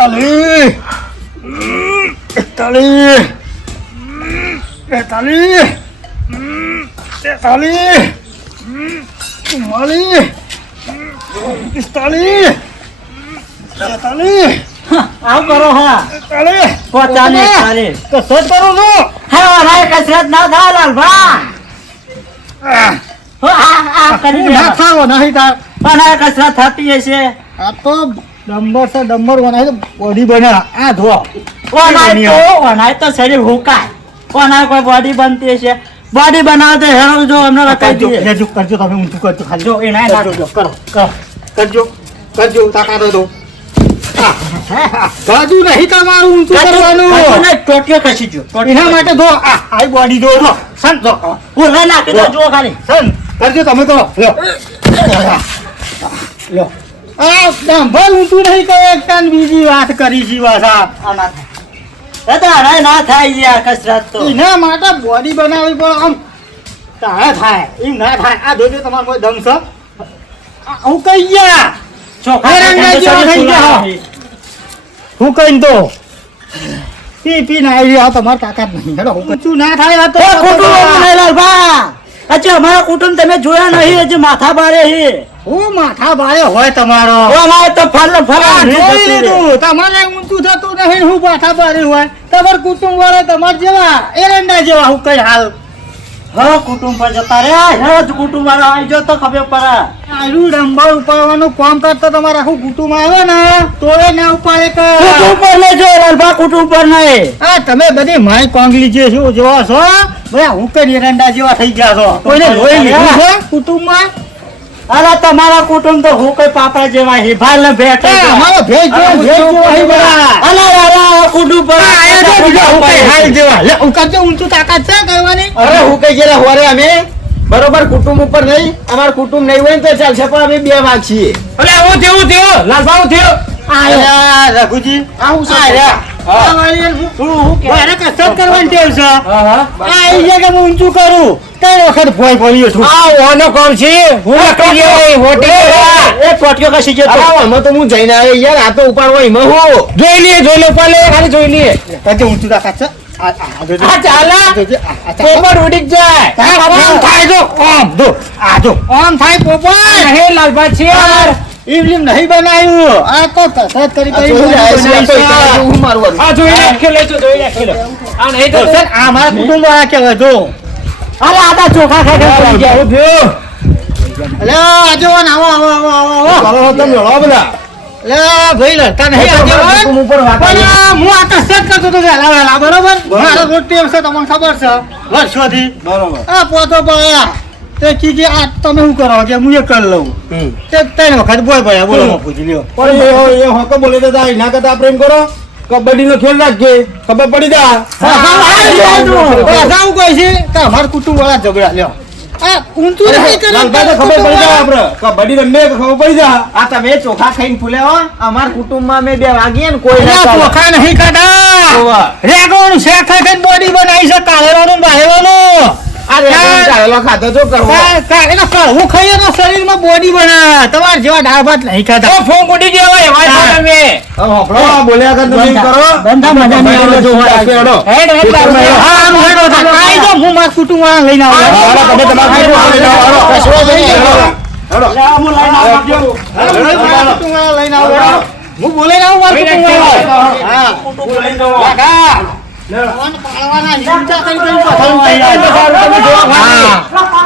41 41 42 43 44 45 46 આવું કરો હા 40 પોતાને ચાલે કસરત કરું છું. હા ભાઈ કસરત ના થાય લાલભા કરી દે ના થાવો નહીં તાર. પણ આ કસરત થતી હશે આ તો ડમ્બર છે ડમ્બર બનાય તો બોડી બના આ ધો ઓનાય તો શરીર હુકાય ઓનાય કોઈ બોડી બનતી હશે બોડી બનાવે તો હેરો જો અમને બતાવી દઈએ કરજો કરજો તમે ઊંચું કરજો ખાલી જો એના કરજો કરો કરો કરજો કરજો તાકાત હોય તો બાજુ નહીં તમારું ઊંચું કરવાનું ટોટિયો કસી જો એના માટે ધો આ બોડી ધો ધો સન ધો હું લઈ નાખી દો જો ખાલી સન કરજો તમે કરો લો લો આ ડમ્બર ઊંચું નહીં કરે એકતા બીજી વાત કરી છે વાસા આ ના થાય એ તો હરાય ના થાય યાર કસરત તો એના માટે બોડી બનાવવી પડે આમ તારે થાય એમ ના થાય આ જોજો તમારો કોઈ દમ છે હું કઈ ગયા ચોખા રંગના જેવા થઈ ગયા. હું કઈ તો પી ના આવી આ તમારે તાકાત નહીં હેડો હું કશું ના થાય આ તો કુટુંબ લાલભા અચ્છા અમારા કુટુંબ તમે જોયા નહીં હજી માથા બારે હે હું માથા ભારે હોય તમારો અમારે તો ફલ જોઈ લીધું તમારે ઊંચું થતું નહીં હું માથા ભારે હોય તમાર કુટુંબ વાળા તમાર જેવા એરંડા જેવા હું કઈ હાલ હા કુટુંબ પર જતા રે હા કુટુંબ વાળા આવી જો તો ખબર પડે આલુ ડંબર ઉપાડવાનું કામ કરતા તમારે આખું કુટુંબ આવે ને તોય ના ઉપાડે કે કુટુંબ પર લેજો લાલભા કુટુંબ પર નહીં આ તમે બધી માય કોંગલી જે છો જોવા છો ભાઈ હું કઈ એરંડા જેવા થઈ ગયા છો કોઈને લોહી લીધું છે કુટુંબમાં અરે તમારા કુટુંબ તો હું કઈ પાપા જેવા હે ભાલ ને ભેટ અમારો ભેજ જેવો હઈ બરા અલા અલા કુટુંબ પર આયા તો બીજા હું કઈ હાલ જેવા લે ઉકાતે ઊંચું તાકાત છે કરવાની અરે હું કઈ ગયેલા હોરે અમે બરોબર કુટુંબ ઉપર નહીં અમાર કુટુંબ નહીં હોય ને તો ચાલશે પણ અમે બે ભાગ છીએ અલે હું થયું લાલભા હું થયું આયા રઘુજી આવું છે મારે કસરત કરવાની ટેવ છે હા આ ઈ કે હું ઊંચું કરું ત્રણ વખત ભોય પડ્યો છું આ ઓનો કોણ છે હું લખી ગયો હોટી એ ટોટિયો કસી જતો આમાં તો હું જઈને આવ્યો યાર આ તો ઉપાડવા એમાં હું જોઈ લે ઉપર લે ખાલી જોઈ લે કદી ઊંચું તાકાત છે આ ચાલા પોપટ ઉડી જાય આમ થાય જો આમ જો આ જો આમ થાય પોપટ હે લાલભા છે યાર ઈવલીમ નહીં બનાવ્યું આ તો કસરત કરી કરી હું મારવાનું આ જોઈ લે આ નહીં તો સર આ મારા કુટુંબ વાળા કેવા જો અરે આડા ચોખા ખાઈ ગયા અલે આજવાન આવો આવો આવો આવો ચાલો તમે લડો બધા લે ભાઈ લડતા નહીં આજવાન કુટુંબ ઉપર વાત આવી. પણ હું આ કસરત કરતો તો વહેલા વહેલા બરોબર મારો રોટી હશે તમને ખબર છે વર્ષોથી બરોબર આ પોતો પડ્યા તે કીધી આ તમે શું કરો કે હું એ કરી લઉં તે ત્રણ વખત બોય પડ્યા બોલો પૂછી લ્યો પણ એ હોકો બોલે તો એના કરતા પ્રેમ કરો કબડ્ડી નો ખેલ રાખજે ખબર પડી જા હું કહે છે કે અમારા કુટુંબ વાળા ઝઘડા લ્યો આ ઊંચું નહીં કરી લાલભાઈ તો ખબર પડી જા આપડે કબડ્ડી રમે ખબર પડી જા આ તમે ચોખા ખાઈને ફૂલ્યા હો અમાર કુટુંબમાં અમે બે વાગીએ ને કોઈ ના અલા, ચાલે. ચોખા નહીં ખાતા હોવા. રેગોનું શેક ખાઈ ખાઈને બોડી બનાવી છે કાળેવાનું બાહેવાનું આ રેગણ ચાલેલો ખાધો જો કરવો એનો કડવું ખાઈએ તો શરીરમાં બોડી બને તમારે જેવા દાળ ભાત નહીં ખાતા ફોન કુટી ગયો હોય એમાં હા. તમે હવે હોભળો, આ બોલ્યા કરતા તમે કરો બંધા મજા નહીં આવે જો હોય. હેડો. હેડ હેડ હા, આમ હેડો તાર. આઈ જાઓ, હું મારા કુટુંબ વાળા લઈને આવું. હાલો, તમે તમારા કુટુંબ લઈને આવો. કશો નહીં, હેડો. હેડો. હું લઈને આવજો હાલો, હું મારા કુટુંબ વાળા લઈને આવું. હું બોલાઈને આવું મારા કુટુંબ વાળા. હા. કાકા. ફોન પાડવાના હિંમતા કરી કરી પાછળ હા.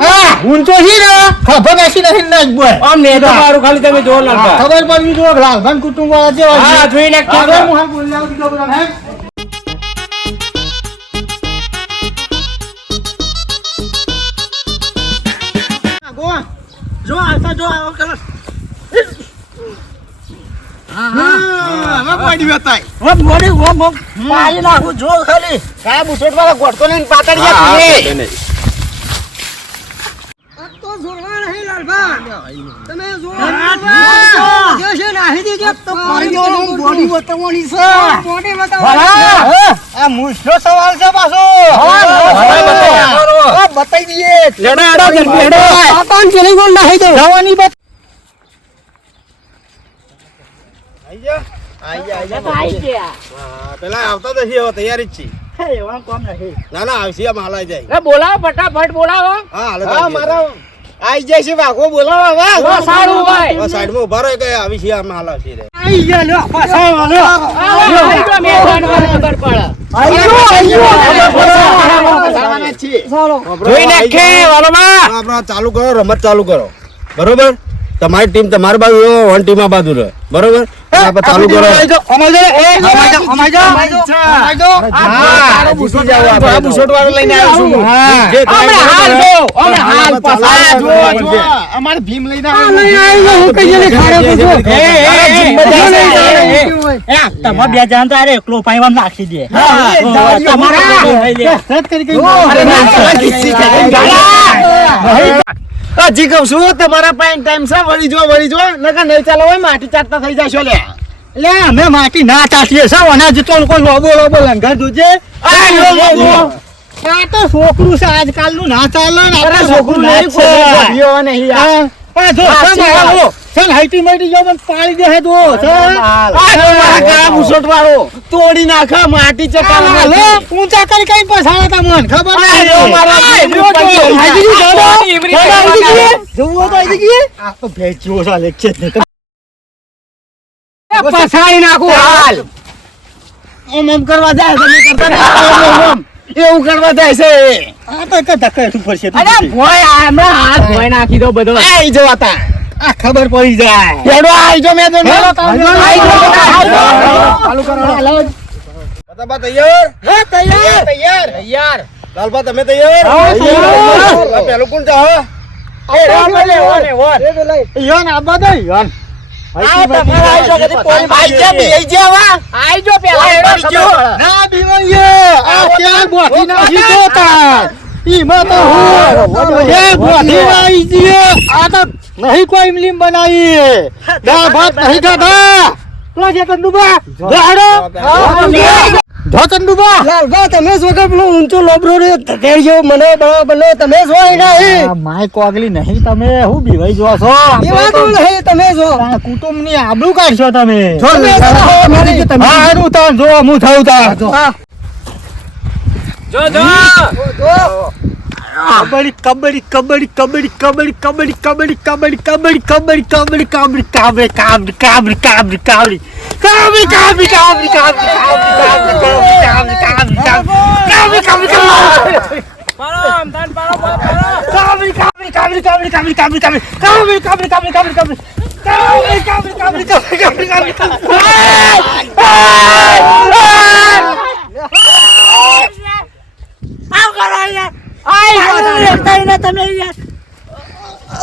હા, ઊંચો છે ને ખભા બેસી નથી ને જ બોય. આમ ને તો મારું ખાલી તમે જો લાલભા ખબર પડવી જો લાલભાઈ કુટુંબ વાળા જેવા છે. હા જોઈ નાખજો હવે હું હાલ બોલી આવું દીધો બધા હેડ. જો આવતા જો આવો કલર મારી નાખું જો ખાલી કાયા બુસોટ વાળા ગોઠતો નહીં પાતળ હા, હા, જાય વાંધો નહીં. તો જોરવા નહીં લાલભા તમે જો જે છે નાહી દીજો તો મારી જોડે બોડી બતાવવાની છે બોડી બતાવો હા, આ મુશ્કેલ સવાલ છે પાછો હા, બતાવી દઈએ લેડો, હેડો, જલ્દી હેડો. આ કોણ પેલી ગોળ નાહી દો જવાની બત આઈ ગયા. હા, પેલા આવતા તો છીએ, હવે તૈયારી જ છીએ. હે, એવા કામ નહીં. ના ના આવશે આમ હાલાઈ જાય. એ બોલાવો ફટાફટ બોલાવો. હા હાલો હા મારા આઈ જાય છે વાઘો બોલાવો વાહ બહુ સારું હોય. સાઈડમાં ઉભા રહો કે આવી છીએ આમ હાલાવશે રે. આઈ ગયા, લ્યો, પાછા આવો, લ્યો. આઈ તો મેં જાણવાની ખબર પડે. જવાના છીએ જોઈ નાખે વાલોમાં. આપણા ચાલુ કરો, રમત ચાલુ કરો. બરોબર, તમારી ટીમ તમારી બાજુ રહો, વન ટીમ આ બાજુ રહે. બરોબર, આપણે ચાલુ કરો. હા જીતી જાવ આપણે બુશોટ વાળો લઈને આવ્યો છું જે થાય હમણાં હાલ જો, હમણાં હાલ પાછા જો જો અમારે ભીમ લઈને તમે બે જણ તો અરે એકલો પાઈવામાં નાખી દે. હજી કહું છું તમારા પાસે ટાઈમ છે વળી જો નકર નહીં ચાલો હોય માટી ચાટતા થઈ જશો લે લે, અમે માટી ના ચાટીએ છો, આના જેટલો કોઈ લોબો લંગર જોજે. આ તો છોકરું છે, આજકાલનું ના ચાલે ને. અરે આપણે છોકરું ના નહીં જ છે. ભોગવ્યો નહીં યાર. આ જો, હા, સન છે. આવો. સન હાઈટી માઈટી જાઓ, પણ પાડી દે હે જો, સન. મારા ગળા બુશોટ વાળો તોડી નાખા માટી ચટાલા હાલો, ઊંચા કરી કઈ પછાડે તમને ખબર આ જો મારા જો, પંચો. હાઈટી જી જાઓ. એમરી હાઈટી કરવા જી. જોવો તો હાઈટી જી. આ તો ભેજ્યો છે, લેક્ચર ને. પછાડી નાખું હાલ. ઓમ કરવા જાય તમે કરતા નહીં. ઓમ એવું કરવા જાય છે આ તો એક ધક્કા હેઠું પડશે. તું અરે જોજે. ભોય હમણાં હાથ ભોય નાખી દો બધો. આઈ જો હતા આ ખબર પડી જાય. હેડો આઈ જો મેં તો હેડો, આઈ આઈ જો જો. ચાલુ કરો બતાબા તૈયાર? તૈયાર લાલબા તમે તૈયાર? હા, તૈયાર. આ પેલું કોણ ચાહે? યોન આબા દે, યોન. આઈ જા આઈ જો પેલા હેડો ખબર. ના બીવાઈએ, આ ક્યાં બોથી નાખી દો તાર. ઈમાં તો હું એ બોથી નાખી દીએ. આ તો નહીં કોઈ ઇમલીમ બનાવી. દાળ ભાત નહીં ખાધા. તો જે કંદુબા, હેડો. જો કંદુબા. લાલભા તમે જો કે પેલો ઊંચો લોબરો રે ધકેડ જેવો મને બનો તમે જો નહીં માય કોગલી નહીં, તમે હું બીવાઈ જો છો. એ વાત નહીં તમે જો કુટુંબની આબરૂ કાઢશો તમે. તમે જો, મારી જે હા, હેડું તાન જો, હું થયું તાન. જો જો કબડ્ડી કબડ્ડી કબડ્ડી કબડ્ડી કબડ્ડી કબડ્ડી કબડ્ડી કબડ્ડી કબડ્ડી કબડ્ડી કબડ્ડી કબડ્ડી કાબડી કાબડી કાબડી કાબડી કાબડી કાબડી કાબડી કાબડી કાબડી કાબડી કાબડી કાબડી પાડો આમ તાન પાડો પાડો. કાબડી કાબડી કાબડી કાબડી કાબડી કાબડી કાબડી કાબડી કાબડી કાબડી કાબડી કાબડી કાબડી કાબડી કાબડી કાબડી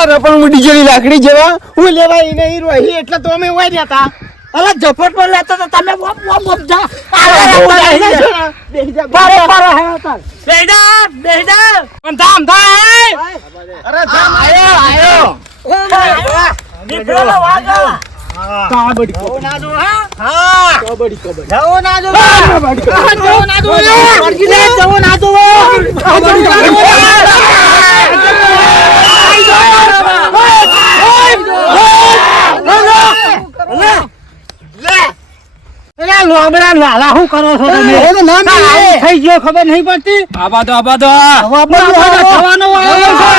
અરે પણ હું ડીજેની લાકડી જેવા હું લેવા ઈ નહીં રોહી એટલે તો અમે વાઈ હતા અલા ઝપટ પર લેતો તો તમે વોપ વોપ વોપ જા. બેહી જા પારો પારો હેડો તાર. બેડા બેડા. આમ થામ થાય. અરે જામ આયો નીકળો વાગા. કાબડી જાઓ ના જો, હા? હા જાઓ ના જો. કાબડી જાઓ ના જો. જાઓ ના જો. લોબરા લાલા શું કરો છો તમે? થઈ ગયો ખબર નહીં પડતી. આબા દો આબા દો. થવાનો આવ્યો છે.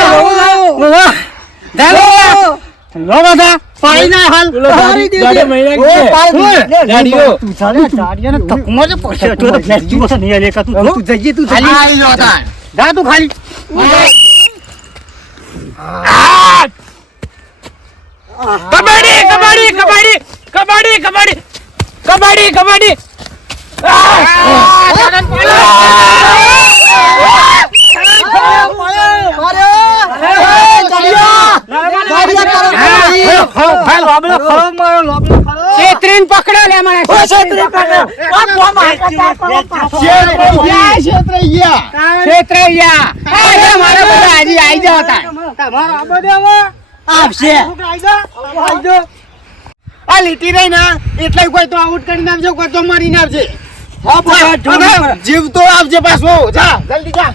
લો બધા પાણી ના હાલ. દાડે મહિના કે. દાડીઓ. તું ચાલે ચાડિયાને તકમો જ પડશે. તું તો ફેસ્ટિવલ છે નહીં લેકા તું. તું જઈએ તું ખાલી આવી જો હતા જા તું ખાલી. કબડ્ડી કબડ્ડી કબડ્ડી કબડ્ડી કબડ્ડી કબડ્ડી કબડ્ડી. છેતરીને પકડો લે મને. આવશે. આ લીટી રહી ના એટલે કોઈ તો આઉટ કરી નાખજો કોઈ તો મારી નાખજે જીવ તો આવજે પાછો જા જલ્દી જા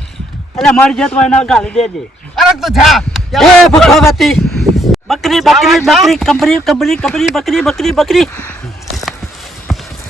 એટલે મરી જતો હોય ને ગાલી દેજે. અરે તો જા એ ભગવતી. બકરી બકરી બકરી કબરી કબરી કબરી બકરી બકરી બકરી.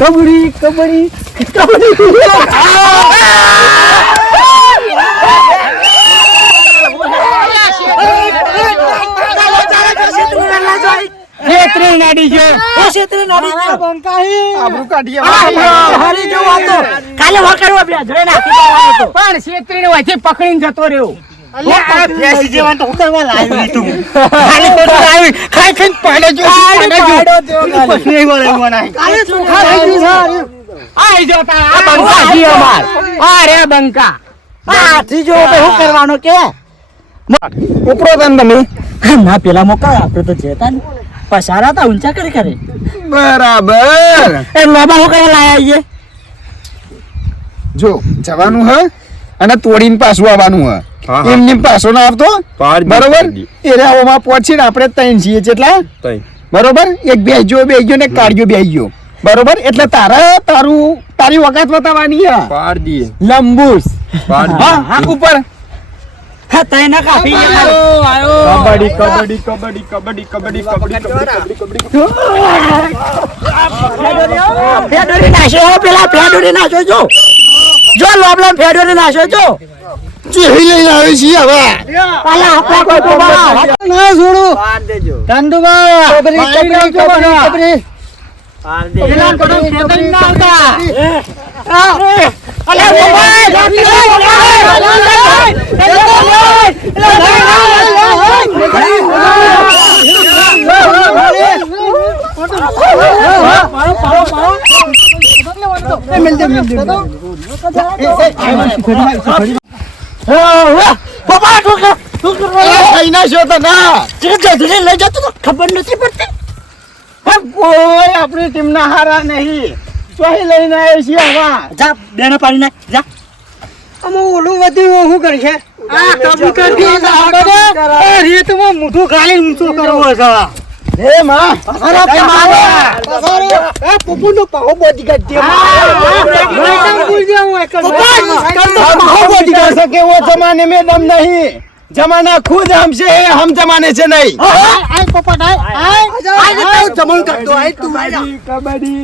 કબડ્ડી કબડ્ડી છેતરી નાડી છે આબરૂ કાઢીએ કાલે વકરવા બે જડે નાખી દેવાનો હતો પણ છેતરીને વાથી પકડીને જતો રહ્યો ફેસી જેવા તો હું કરવા લાવી તું ખાલી ખોટું આવી ખાઈ ખાઈ પાડે જો પછી નહીં વળે નહીં કાલે ચોખા થઈ ગયું છે. આઈ જો તા આ બંકા જી અમાર અરે બંકા હાથી જો તો શું કરવાનો કે ઉપરો તમે ના પેલા મોકા આપણે તો જેતા ને પસારા તા ઊંચા કરી કરે બરાબર એ લોબા હું કઈ લાયા છે જો જવાનું હ અને તોડીને પાછું આવવાનું હ એમની પાછો ના આવતો બરોબર એરિયાઓમાં પહોંચીને આપણે ત્રણ છીએ જેટલા બરોબર એક બેસજો ને કાઢ્યો બેસજો બરોબર એટલે તારી વખત બતાવવાની હ લંબુસ હા ઉપર હા તૈના કાફી કબડ્ડી કબડ્ડી કબડ્ડી કબડ્ડી કબડ્ડી કબડ્ડી ફેડોરી નાખ્યો પેલા ફેડોરી નાખ્યો જો લોબલા ફેડોરી નાખ્યો જો જેહી લઈને આવે છે હવે પાલા આપા કોઈ તો બા ના છોડું ધંધુબા કબડ્ડી કબડ્ડી કબડ્ડી પેલા કડો ખેતર ના આવતા અલે ખબર નથી પડતી કોઈ આપણી ટીમ ના હારા નહીં ચોહી લઈને આવે છે હવે જા બેના પાડી નાખ જા આમાં ઓલું વધ્યું શું કરશે આ કબૂતર થી રેતમાં મોઢું ગાલી ઊંચો કરવો છે હે માં એ પપ્પુનો પાહો બોધી કાઢ सके वो जमाने में दम नहीं जमाना खुद हमसे है हम जमाने से नहीं જમણ કરતો આય તું कबड्डी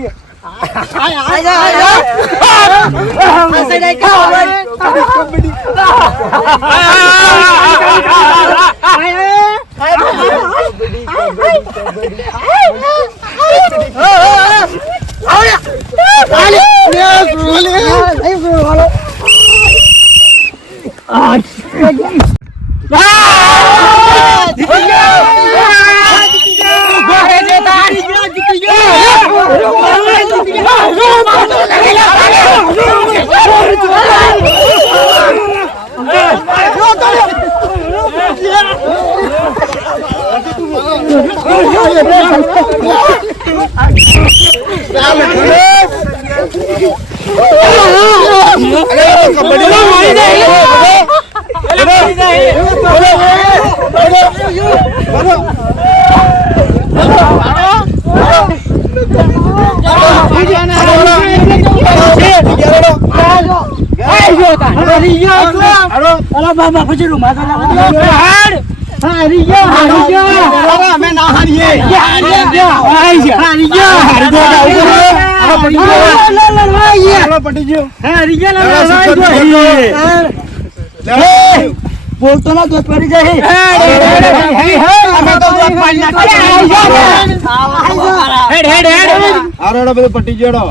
બોલતો ના દોત પડી જાય બધું પટી ગયો